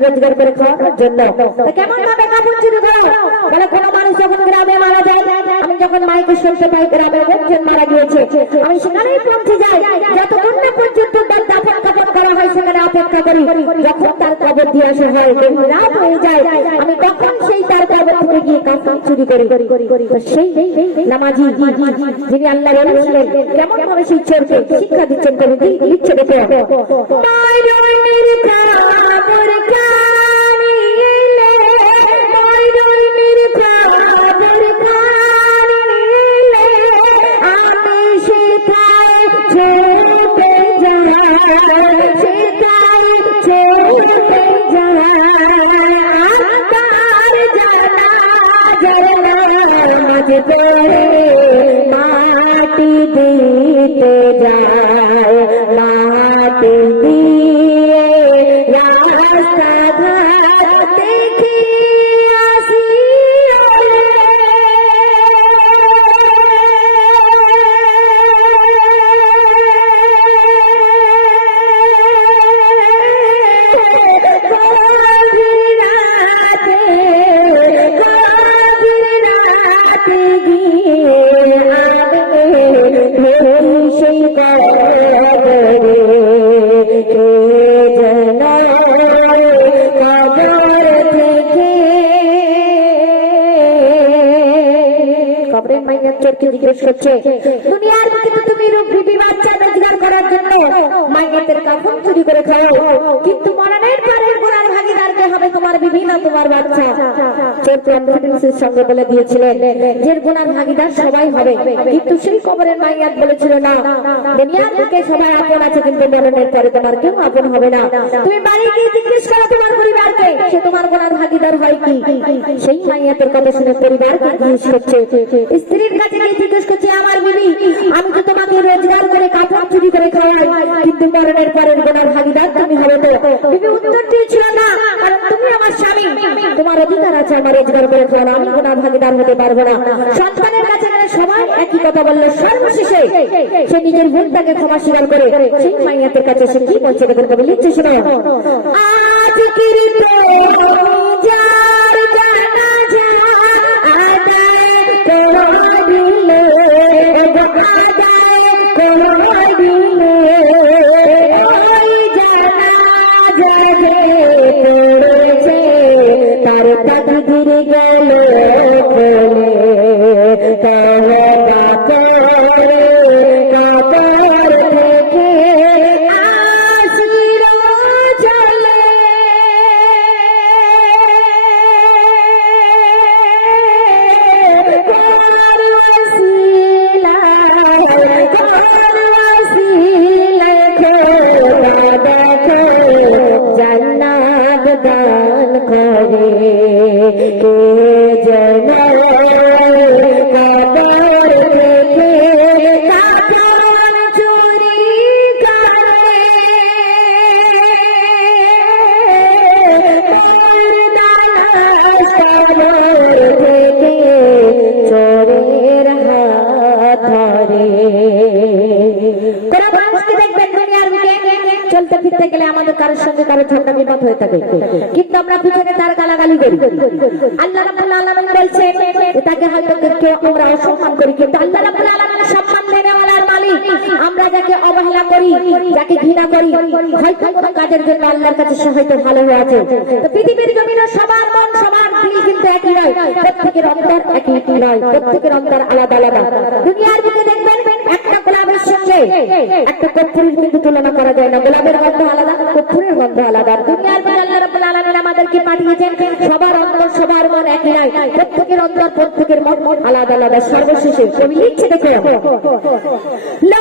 रोजगार करे खाওয়ার জন্য কেমন ভাবে কাপড় চুরি করো বলে কোন মানুষ যখন গ্রামে মারা যায় আমি যখন মাইকে শুনতে পাই গ্রামের লোকজন মারা গিয়েছে আমি সেখানেই পৌঁছে যাই যতক্ষণ না পর্যন্ত তার দাফন কাফন করা হয় সেখানে অপেক্ষা করি যখন তার কবর দিয়ে আসা হয় রাত হয়ে যায় আমি তখন সেই তার কবর থেকে গিয়ে কাপড় চুরি করি সেই নামাজি যিনি আল্লাহর ওলি ছিলেন কেমন ভাবে সেই চোরকে শিক্ষা দিচ্ছেন কবি লিখছে দেখো माटी दीते जाए माटी दिए रास्ता घर देखी आसी দুনিয়ার বুকে তুমি রূপী বাচ্চা রোজগার করার জন্য মাইয়াতের কাফন চুরি করে খাও কিন্তু মরণের পরের গুনার ভাগীদারকে হবে তোমার বিবি না তোমার বাচ্চা চোর কনফিডেন্সের সঙ্গে বলে দিয়েছিলেন যে গুনার ভাগীদার সবাই হবে কিন্তু সেই কবরের মাইয়াত বলেছিল না দুনিয়ার বুকে সবাই আপন আছে কিন্তু মরণের পরে তোমার কেউ আপন হবে না তুমি বাড়ি গিয়ে জিজ্ঞেস করো তোমার পরিবারকে সে তোমার গুনার ভাগীদার হয় কি সেই মাইয়াতের কথা শুনে পরিবারকে জিজ্ঞেস করছে স্ত্রীর কাছে গিয়ে জিজ্ঞেস করছে আমার বিবি আমি তো তোমাকে রোজগার করে কাপড় চুরি করে খাওয়াই কিন্তু মরণের পরের গুনার ভাগীদার তুমি হবে তো বিবি উত্তর দিয়েছিল না কারণ তুমি আমার স্বামী তোমার অধিকার আছে আমার রোজগার করে খাওয়ানো আমি গুনার ভাগীদার হতে পারবো না সন্তানের কাছে সবাই একই কথা বললো সর্বশেষে সে নিজের ভুলটাকে ক্ষমা স্বীকার করে সেই মাইয়াতের কাছে সে কি বলছে দেখুন কবি লিখছে শোনো আজ কিরিতে যার জানা যা আদায় করো দিলে দেখা যায় কোনদিনে ওই জানাজা যে পড়েছে তার তাকদীর গেল বলে তওবা করে কবর থেকে আসিল চলে জান্নাত দান করে কে যেন কবর থেকে কাফন চুরি করে থেকে চোরের হাত ধরে। কোন মানুষকে দেখবেন দুনিয়ার বুকে চলতে ফিরতে গেলে আমাদের কারোর সঙ্গে কারো ঝগড়া বিবাদ হয়ে থাকে, কিন্তু আমরা পিছনে তার গালাগালি করি। আল্লাহ রাব্বুল আলামিন বলছে তাকে হয়তো কেউ আমরা অসম্মান করি, কিন্তু আল্লাহ রাব্বুল আলামিন সম্মান দেওয়ালার মালিক। আমরা যাকে অবহেলা করি, যাকে ঘৃণা করি, হয়তো কোনো কাজের জন্য আল্লাহর কাছে সে হয়তো ভালো হয়ে আছে। তো পৃথিবীর জমিনে সবার মন সবার দিল কিন্তু একই নয়, প্রত্যেকের অন্তর একই নয়, প্রত্যেকের অন্তর আলাদা আলাদা। দুনিয়ার বুকে দেখবেন একটা গোলাপের সঙ্গে একটা কর্পূরের কিন্তু তুলনা করা যায় না। গোলাপের গন্ধ আলাদা, কর্পূরের গন্ধ আলাদা। দুনিয়ার বুকে আল্লাহ রাব্বুল আলামিন আমাদেরকে পাঠিয়েছেন, সবার অন্তর সবার মন একই নয়, প্রত্যেকের অন্তর প্রত্যেকের মন আলাদা আলাদা। সর্বশেষে কবি লিখছে দেখো, লা